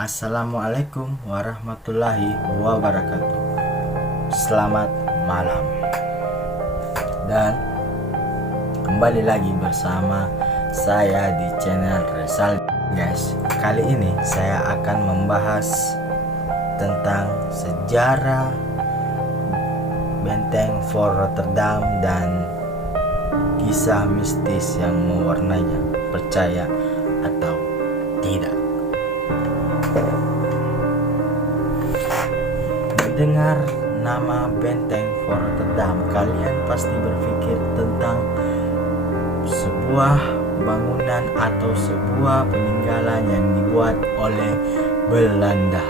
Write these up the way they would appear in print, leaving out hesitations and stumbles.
Assalamualaikum warahmatullahi wabarakatuh. Selamat malam. Dan kembali lagi bersama saya di channel Resal, guys. Kali ini saya akan membahas tentang sejarah Benteng Fort Rotterdam dan kisah mistis yang mewarnainya, percaya atau tidak. Mendengar nama Benteng Fort Rotterdam, kalian pasti berpikir tentang sebuah bangunan atau sebuah peninggalan yang dibuat oleh Belanda.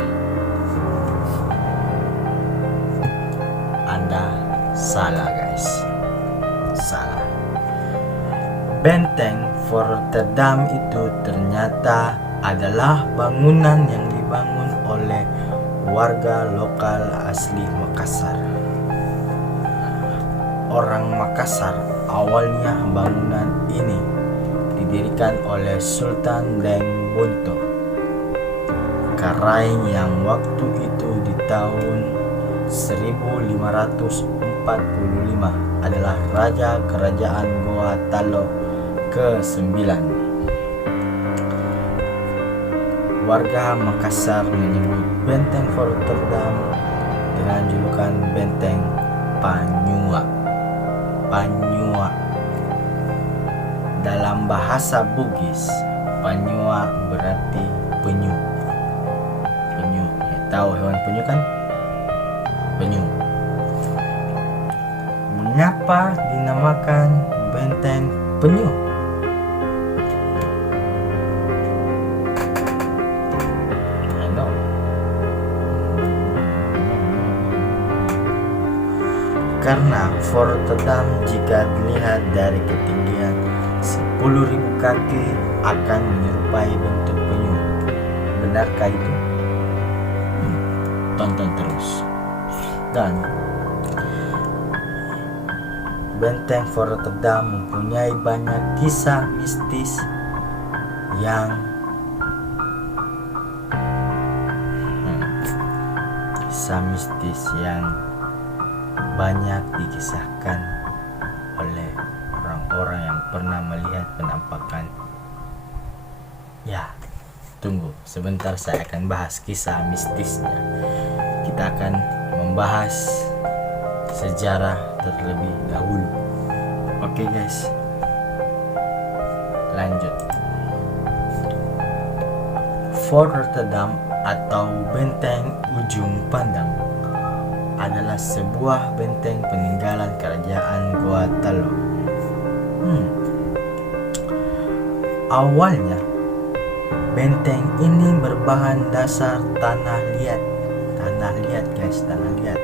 Anda salah, guys. Salah. Benteng Fort Rotterdam itu ternyata adalah bangunan yang dibangun oleh warga lokal asli Makassar. Orang Makassar. Awalnya bangunan ini didirikan oleh Sultan Lembonto Karaing yang waktu itu di tahun 1545 adalah Raja Kerajaan Goa Talo ke-9. Warga Makassar menyebut Benteng Fort Rotterdam dengan julukan Benteng Panyua. Panyua. Dalam bahasa Bugis, Panyua berarti penyu. Penyu. Tahu hewan penyu kan? Penyu. Mengapa dinamakan Benteng Penyu? Karena Fort Rotterdam jika dilihat dari ketinggian 10.000 kaki akan menyerupai bentuk penyu. Benarkah itu? Tonton terus. Dan Benteng Fort Rotterdam mempunyai banyak kisah mistis yang banyak dikisahkan oleh orang-orang yang pernah melihat penampakan. Ya, tunggu sebentar, saya akan bahas kisah mistisnya. Kita akan membahas sejarah terlebih dahulu. Oke, guys, lanjut. Fort Rotterdam atau Benteng Ujung Pandang adalah sebuah benteng peninggalan kerajaan Goa Talo. Awalnya benteng ini berbahan dasar tanah liat. Tanah liat, guys, tanah liat.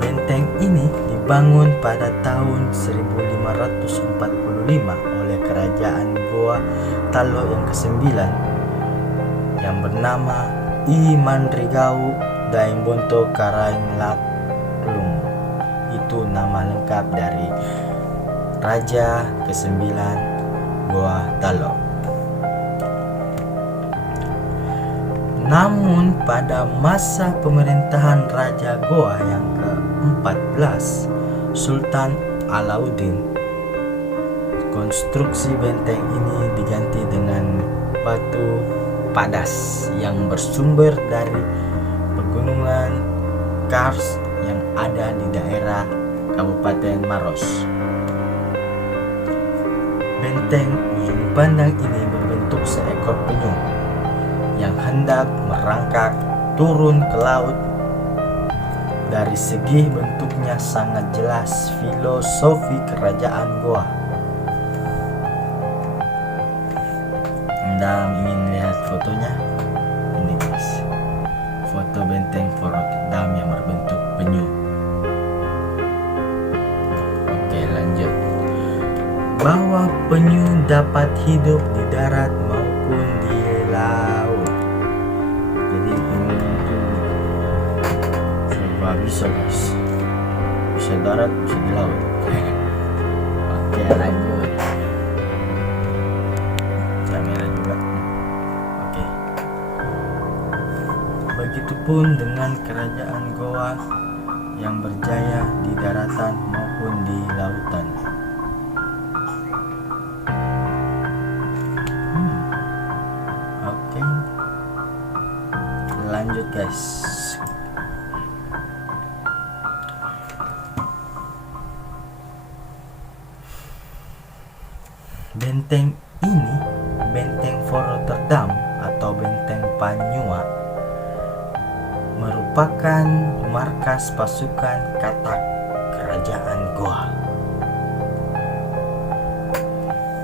Benteng ini dibangun pada tahun 1545 oleh kerajaan Goa Talo yang ke-9 yang bernama Imandrigao Lembonto Karaing Laklung. Itu nama lengkap dari Raja ke-9 Goa Talo. Namun pada masa pemerintahan Raja Goa yang ke-14, Sultan Alauddin, konstruksi benteng ini diganti dengan batu padas yang bersumber dari pegunungan Kars yang ada di daerah Kabupaten Maros. Benteng Ujung Pandang ini berbentuk seekor penyu yang hendak merangkak turun ke laut. Dari segi bentuknya sangat jelas filosofi kerajaan Goa. Anda ingin lihat fotonya? Ini, guys, foto Benteng Fort Rotterdam yang berbentuk penyu. Oke, lanjut. Bahwa penyu dapat hidup di darat maupun di laut. Jadi penyu itu serba bisa, guys. Bisa darat, bisa di laut. Oke, lanjut. Begitupun dengan kerajaan Goa yang berjaya di daratan maupun di lautan. Oke. Lanjut guys. Benteng ini, Benteng Fort Rotterdam atau Benteng Panyua, merupakan markas pasukan katak kerajaan Goa.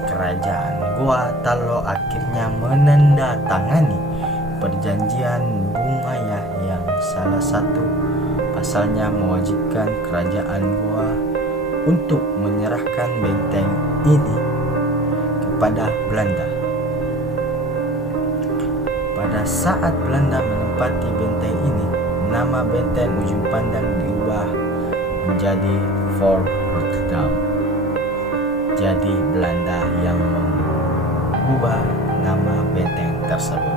Kerajaan Goa Talo akhirnya menandatangani perjanjian Bungaya yang salah satu pasalnya mewajibkan kerajaan Goa untuk menyerahkan benteng ini kepada Belanda. Pada saat Belanda menempati benteng ini, nama benteng ujung pandang diubah menjadi Fort Rotterdam. Jadi Belanda yang mengubah nama benteng tersebut.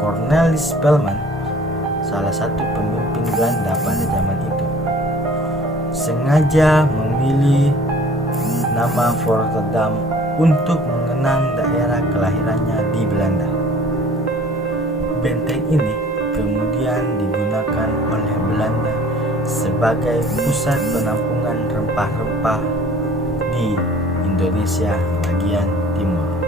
Cornelis Spelman, salah satu pemimpin Belanda pada zaman itu, sengaja memilih nama Fort Rotterdam untuk mengenang daerah kelahirannya di Belanda. Benteng ini kemudian digunakan oleh Belanda sebagai pusat penampungan rempah-rempah di Indonesia bagian timur.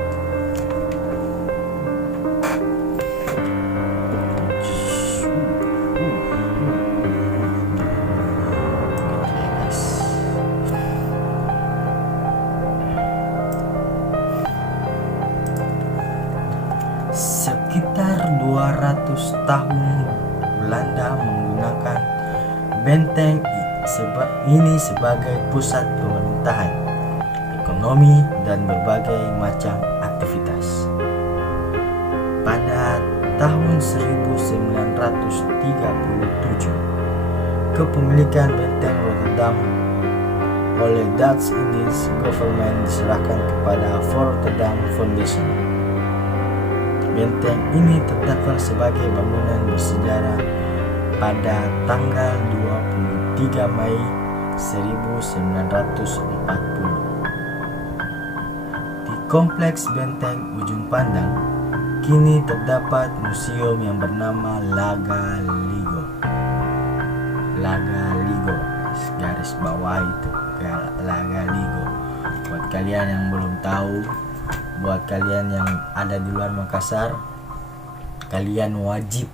Sekitar 200 tahun Belanda menggunakan benteng ini sebagai pusat pemerintahan, ekonomi, dan berbagai macam aktivitas. Pada tahun 1937, kepemilikan benteng Rotterdam oleh Dutch Indies Government diserahkan kepada Fort Rotterdam Foundation. Benteng ini terdaftar sebagai bangunan bersejarah pada tanggal 23 Mei 1940. Di kompleks Benteng Ujung Pandang kini terdapat museum yang bernama Laga Ligo. Laga Ligo, garis bawah itu, Laga Ligo. Buat kalian yang belum tahu, buat kalian yang ada di luar Makassar, kalian wajib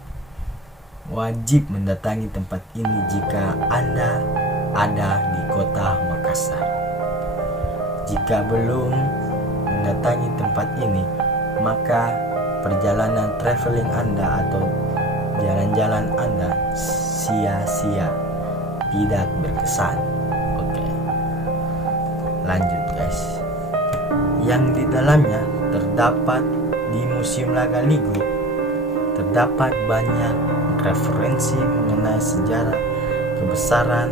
mendatangi tempat ini jika Anda ada di kota Makassar. Jika belum mendatangi tempat ini, maka perjalanan traveling Anda atau jalan-jalan Anda sia-sia, tidak berkesan. Oke. Lanjut guys. Yang di dalamnya terdapat di Museum Laga Ligo, terdapat banyak referensi mengenai sejarah kebesaran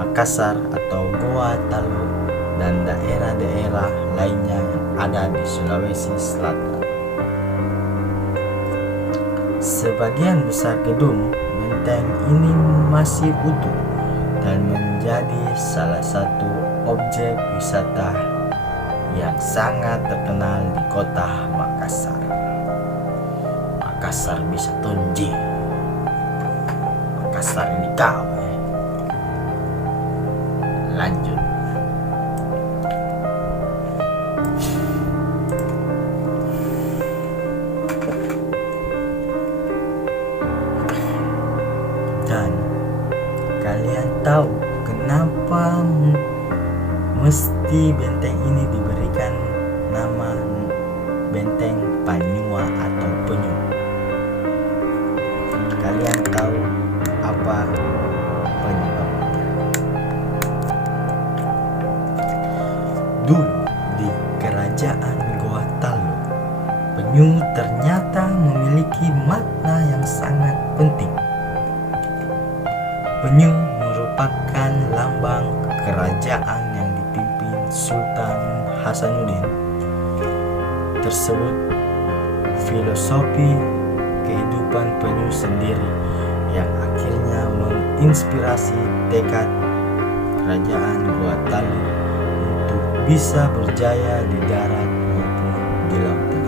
Makassar atau Goa Talo dan daerah-daerah lainnya yang ada di Sulawesi Selatan. Sebagian besar gedung benteng ini masih utuh dan menjadi salah satu objek wisata yang sangat terkenal di kota Makassar. Makassar bisa tonji. Makassar ini kau. Lanjut. Dan kalian tahu kenapa mesti benteng ini diberikan nama Benteng Panyua atau Penyu? Kalian tahu apa penyebabnya? Dulu di kerajaan Goa Talo, penyu ternyata memiliki makna yang sangat penting. Penyu merupakan lambang kerajaan yang dipimpin Sultan Hasanuddin tersebut filosofi kehidupan penyu sendiri yang akhirnya menginspirasi tekad kerajaan Gua Talu untuk bisa berjaya di darat maupun di lautan.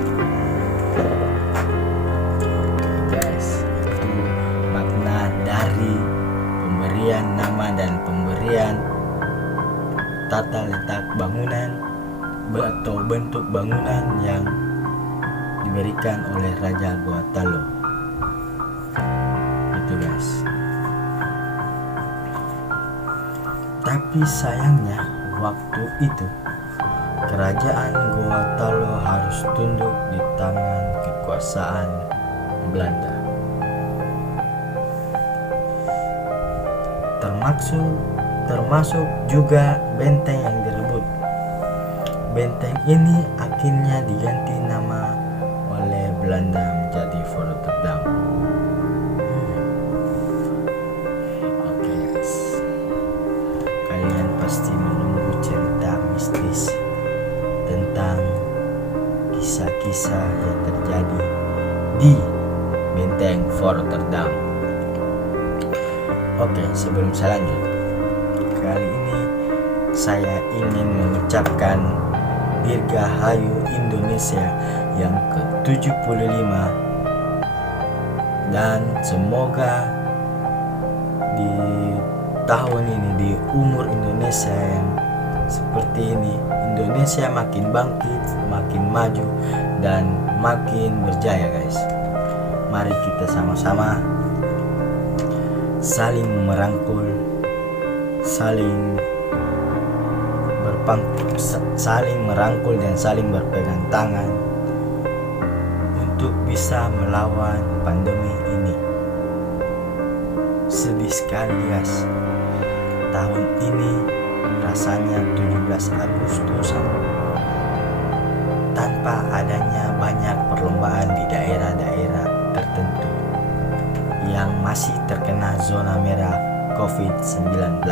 Oke guys, itu makna dari pemberian nama dan pemberian tata letak bangunan atau bentuk bangunan yang diberikan oleh Raja Gua Talu. Itu guys. Tapi sayangnya waktu itu kerajaan Gua Talu harus tunduk di tangan kekuasaan Belanda. Termasuk juga benteng yang direbut. Benteng ini akhirnya diganti nama oleh Belanda menjadi Fort Rotterdam. Oke guys, kalian pasti menunggu cerita mistis tentang kisah-kisah yang terjadi di benteng Fort Rotterdam. Oke, sebelum saya lanjut, kali ini saya ingin mengucapkan Dirgahayu Indonesia yang ke-75 dan semoga di tahun ini, di umur Indonesia yang seperti ini, Indonesia makin bangkit, makin maju dan makin berjaya guys. Mari kita sama-sama saling merangkul, saling merangkul dan saling berpegang tangan untuk bisa melawan pandemi ini. Sedih sekali guys, tahun ini rasanya 17 Agustus tanpa adanya banyak perlombaan di daerah-daerah tertentu yang masih terkena zona merah COVID-19.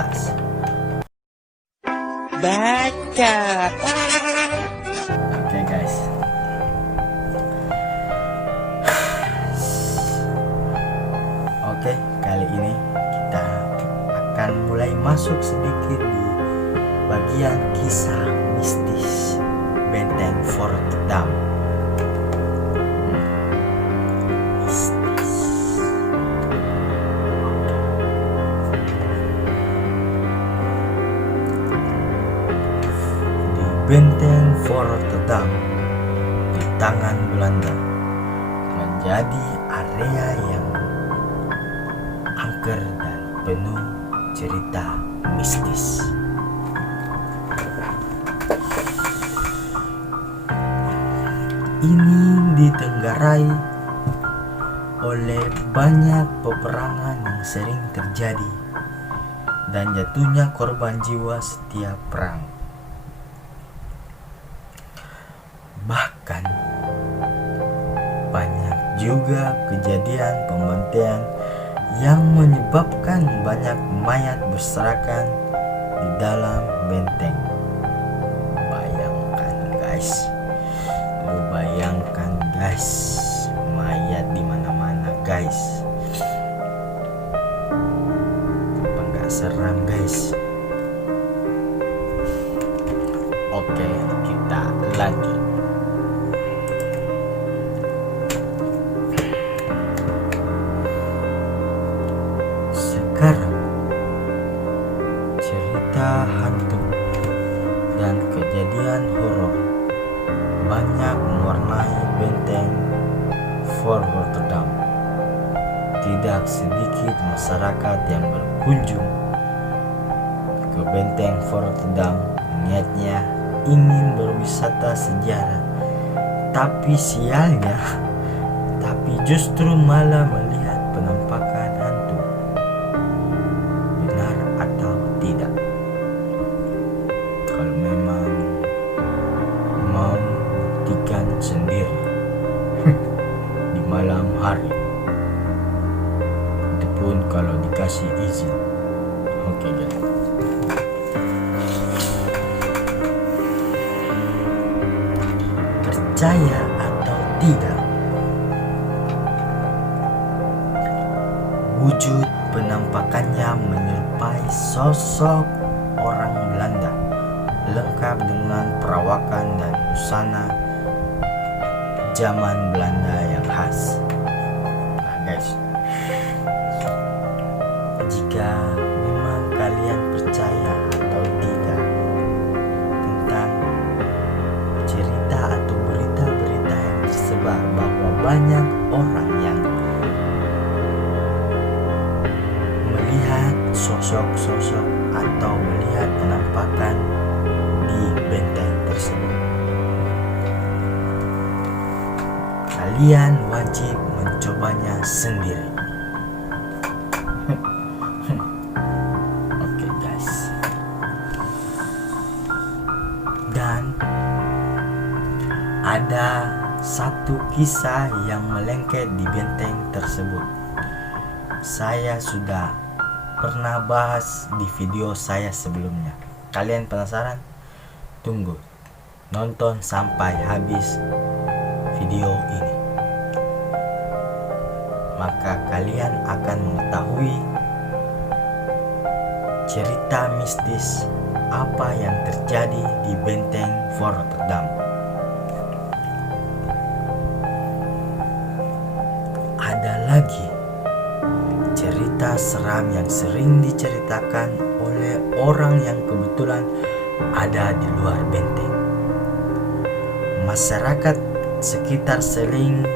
Baca. Oke guys. Oke, kali ini kita akan mulai masuk sedikit di bagian kisah mistis benteng Fort Rotterdam. Benteng Fort Rotterdam di tangan Belanda menjadi area yang angker dan penuh cerita mistis. Ini ditenggarai oleh banyak peperangan yang sering terjadi dan jatuhnya korban jiwa setiap perang. Bahkan banyak juga kejadian pembantaian yang menyebabkan banyak mayat berserakan di dalam benteng. Bayangkan guys, mayat di mana-mana guys. Apa nggak seram guys? Oke, kita lanjut. Sekarang cerita hantu dan kejadian horor banyak mewarnai benteng Fort Rotterdam. Tidak sedikit masyarakat yang berkunjung ke benteng Fort Rotterdam niatnya ingin berwisata sejarah, tapi sialnya justru malah melihat penampakan hantu. Benar atau tidak? Kalau memang mau buktikan sendiri di malam hari, itu pun kalau dikasih izin. Oke guys. percaya atau tidak, wujud penampakannya menyerupai sosok orang Belanda, lengkap dengan perawakan dan busana zaman Belanda yang khas. Nah guys, jika memang kalian percaya atau tidak tentang cerita atau berita-berita yang tersebar bahwa banyak orang yang melihat sosok-sosok atau melihat penampakan di benteng tersebut, kalian wajib mencobanya sendiri. Oke guys. Dan ada satu kisah yang melengket di benteng tersebut. Saya sudah pernah bahas di video saya sebelumnya. Kalian penasaran? Tunggu, nonton sampai habis video ini, maka kalian akan mengetahui cerita mistis apa yang terjadi di benteng Fort Rotterdam. Ada lagi cerita seram yang sering diceritakan oleh orang yang kebetulan ada di luar benteng. Masyarakat sekitar sering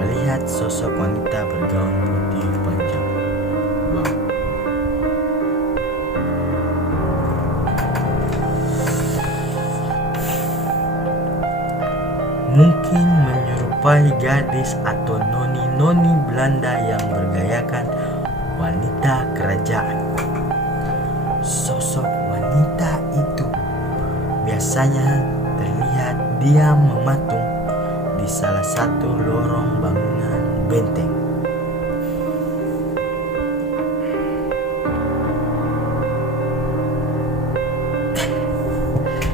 melihat sosok wanita bergaun putih panjang. Wow. Mungkin menyerupai gadis atau noni-noni Belanda yang bergayakan wanita kerajaan. Sosok wanita itu biasanya terlihat diam mematung di salah satu lorong bangunan benteng.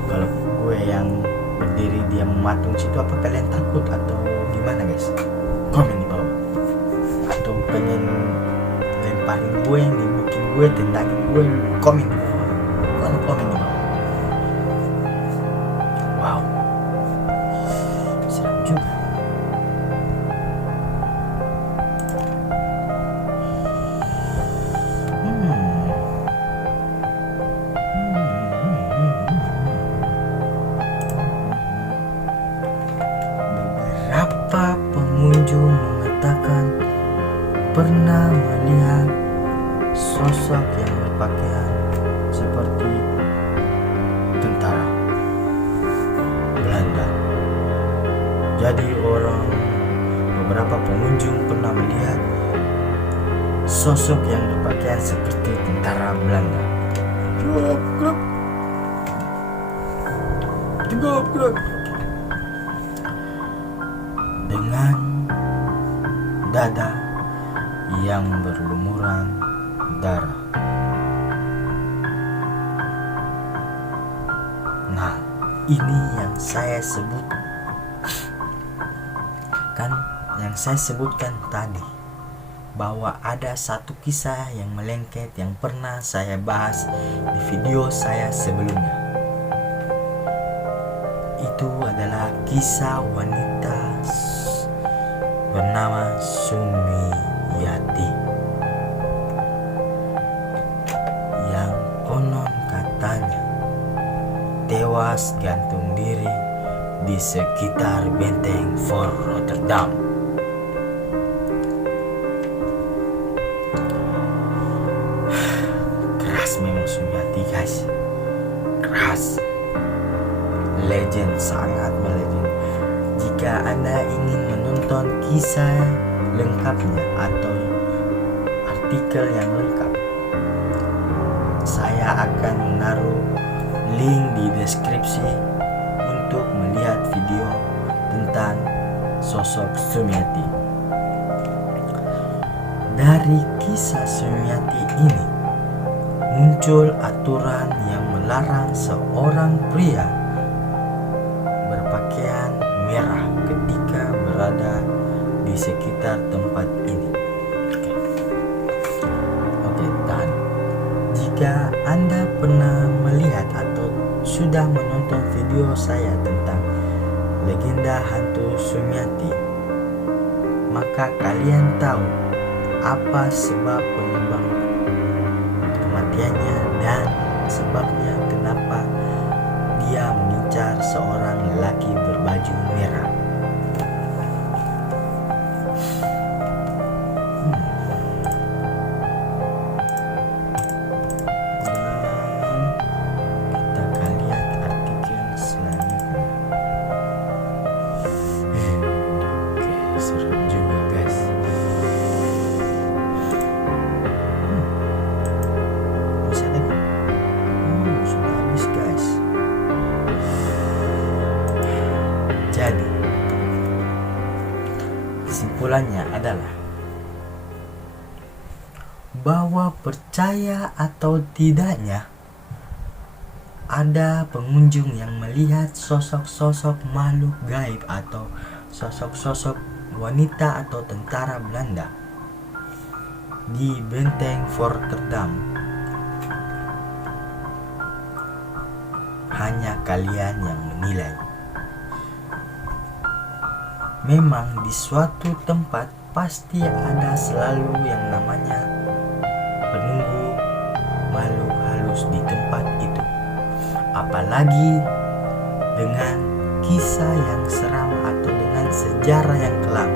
Kalau gue yang berdiri diam mematung situ, apa kalian takut atau gimana guys? Komen di bawah. Atau pengen lemparin gue, nibukin gue, tendangin gue, komen di bawah. Komen di bawah. Wow, seram juga. Beberapa pengunjung mengatakan pernah melihat sosok yang berpakaian seperti tentara Belanda. Jadi beberapa pengunjung pernah melihat sosok yang berpakaian seperti tentara Belanda. Dengan dada yang berlumuran darah. Nah, ini yang saya sebutkan tadi, bahwa ada satu kisah yang melengket yang pernah saya bahas di video saya sebelumnya. Itu adalah kisah wanita bernama Sumiyati yang konon katanya tewas gantung diri di sekitar benteng Fort Rotterdam. Keras memang Sumiyati guys, keras. Legend, sangat melegend. Jika Anda ingin menonton kisah lengkapnya atau artikel yang lengkap, saya akan menaruh link di deskripsi untuk melihat video tentang sosok Sumiyati. Dari kisah Sumiyati ini muncul aturan yang melarang seorang pria berpakaian merah ketika berada di sekitar tempat ini. Oke, dan jika Anda pernah melihat atau sudah menonton video saya tentang legenda hantu Sumiati, maka kalian tahu apa sebab penyebab kematiannya dan sebabnya kenapa dia mengincar seorang lelaki berbaju merah. Dan kita akan lihat artikel selanjutnya. Oke, seru juga guys. Bisa lagi? Sudah habis guys. Jadi kesimpulannya adalah bahwa percaya atau tidaknya ada pengunjung yang melihat sosok-sosok makhluk gaib atau sosok-sosok wanita atau tentara Belanda di benteng Rotterdam. Hanya kalian yang menilai. Memang di suatu tempat pasti ada selalu yang namanya penunggu makhluk halus di tempat itu. Apalagi dengan kisah yang seram atau dengan sejarah yang kelam,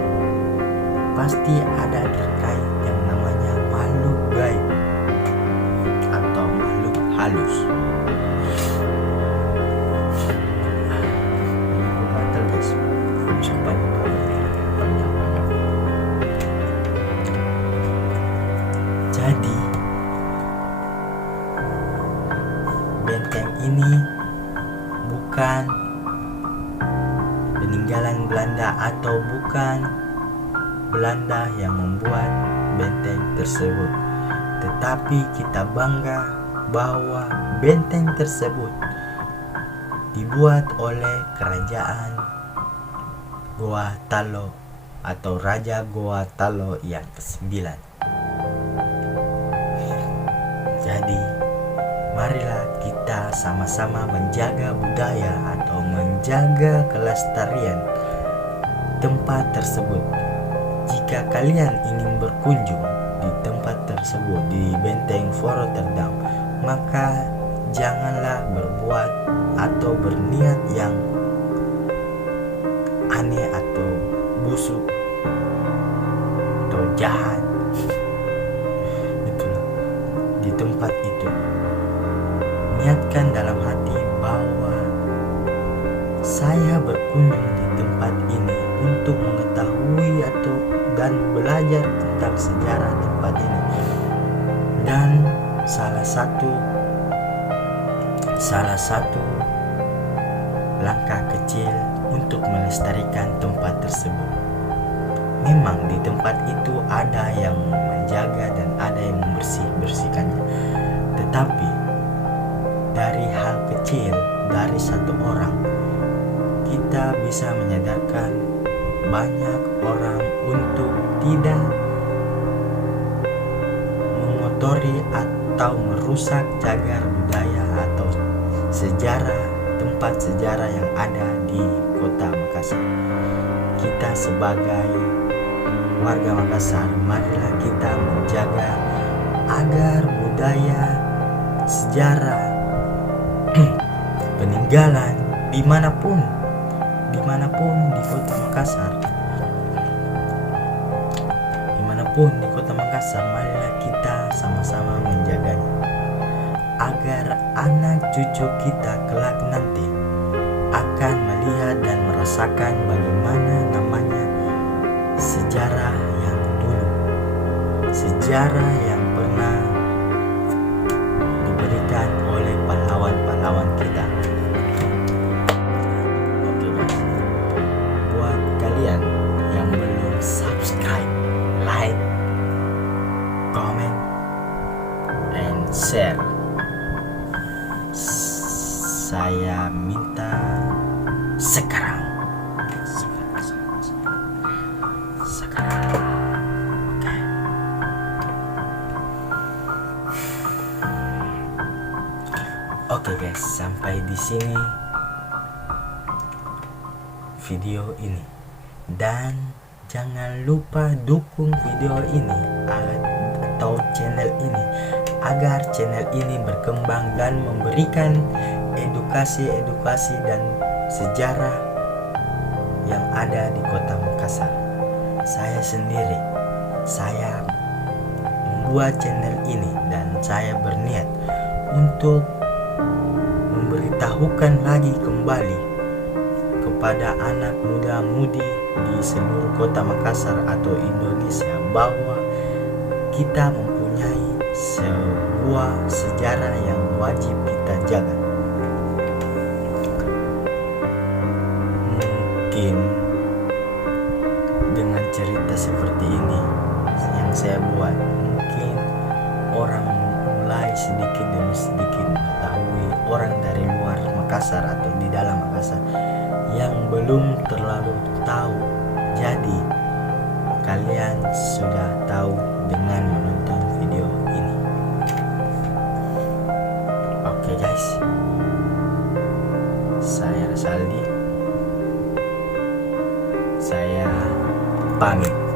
pasti ada terkait yang namanya makhluk gaib atau makhluk halus. Batal guys, ucapan panjang. Jadi benteng ini bukan peninggalan Belanda atau bukan Belanda yang membuat benteng tersebut, tetapi kita bangga bahwa benteng tersebut dibuat oleh kerajaan Goa Talo atau Raja Goa Talo yang ke-9. Jadi marilah kita sama-sama menjaga budaya atau menjaga kelestarian tempat tersebut. Jika kalian ingin berkunjung di tempat tersebut di benteng Rotterdam, maka janganlah berbuat atau berniat yang aneh atau busuk atau jahat. Itulah di tempat itu. Niatkan dalam hati bahwa saya berkunjung di tempat ini untuk mengetahui atau dan belajar tentang sejarah tempat ini. Dan salah satu langkah kecil untuk melestarikan tempat tersebut. Memang di tempat itu ada yang menjaga dan ada yang membersihkannya. Tetapi dari hal kecil dari satu orang, kita bisa menyadarkan banyak orang untuk tidak mengotori atau merusak cagar budaya atau sejarah tempat sejarah yang ada di kota Makassar. Kita sebagai warga Makassar, marilah kita menjaga agar budaya, sejarah, peninggalan dimanapun di kota Makassar, marilah kita sama-sama menjaganya agar anak cucu kita kelak nanti akan melihat dan merasakan bagaimana namanya sejarah yang dulu, sejarah yang pernah diberikan oleh pahlawan-pahlawan kita. Oke guys, buat kalian yang belum subscribe, like, comment, and share. sampai di sini video ini, dan jangan lupa dukung video ini atau channel ini agar channel ini berkembang dan memberikan edukasi dan sejarah yang ada di Kota Makassar. Saya sendiri, saya membuat channel ini dan saya berniat untuk memberitahukan lagi kembali kepada anak muda-mudi di seluruh Kota Makassar atau Indonesia bahwa kita mempunyai sebuah sejarah yang wajib kita jaga. Mungkin dengan cerita seperti ini yang saya buat, mungkin orang mulai sedikit demi sedikit mengetahui, orang dari luar Makassar atau di dalam Makassar yang belum terlalu tahu. Jadi kalian sudah tahu dengan menonton video ini. Oke guys, saya Rasaldi, saya pamit.